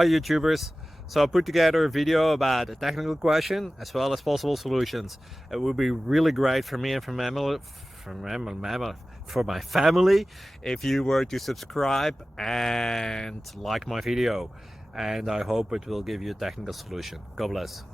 Hi YouTubers. So I put together a video about a technical question as well as possible solutions. It would be really great for me and for my family if you were to subscribe and like my video. And I hope it will give you a technical solution. God bless.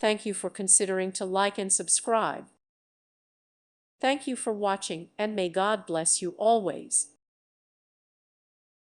Thank you for considering to like and subscribe. Thank you for watching, and may God bless you always.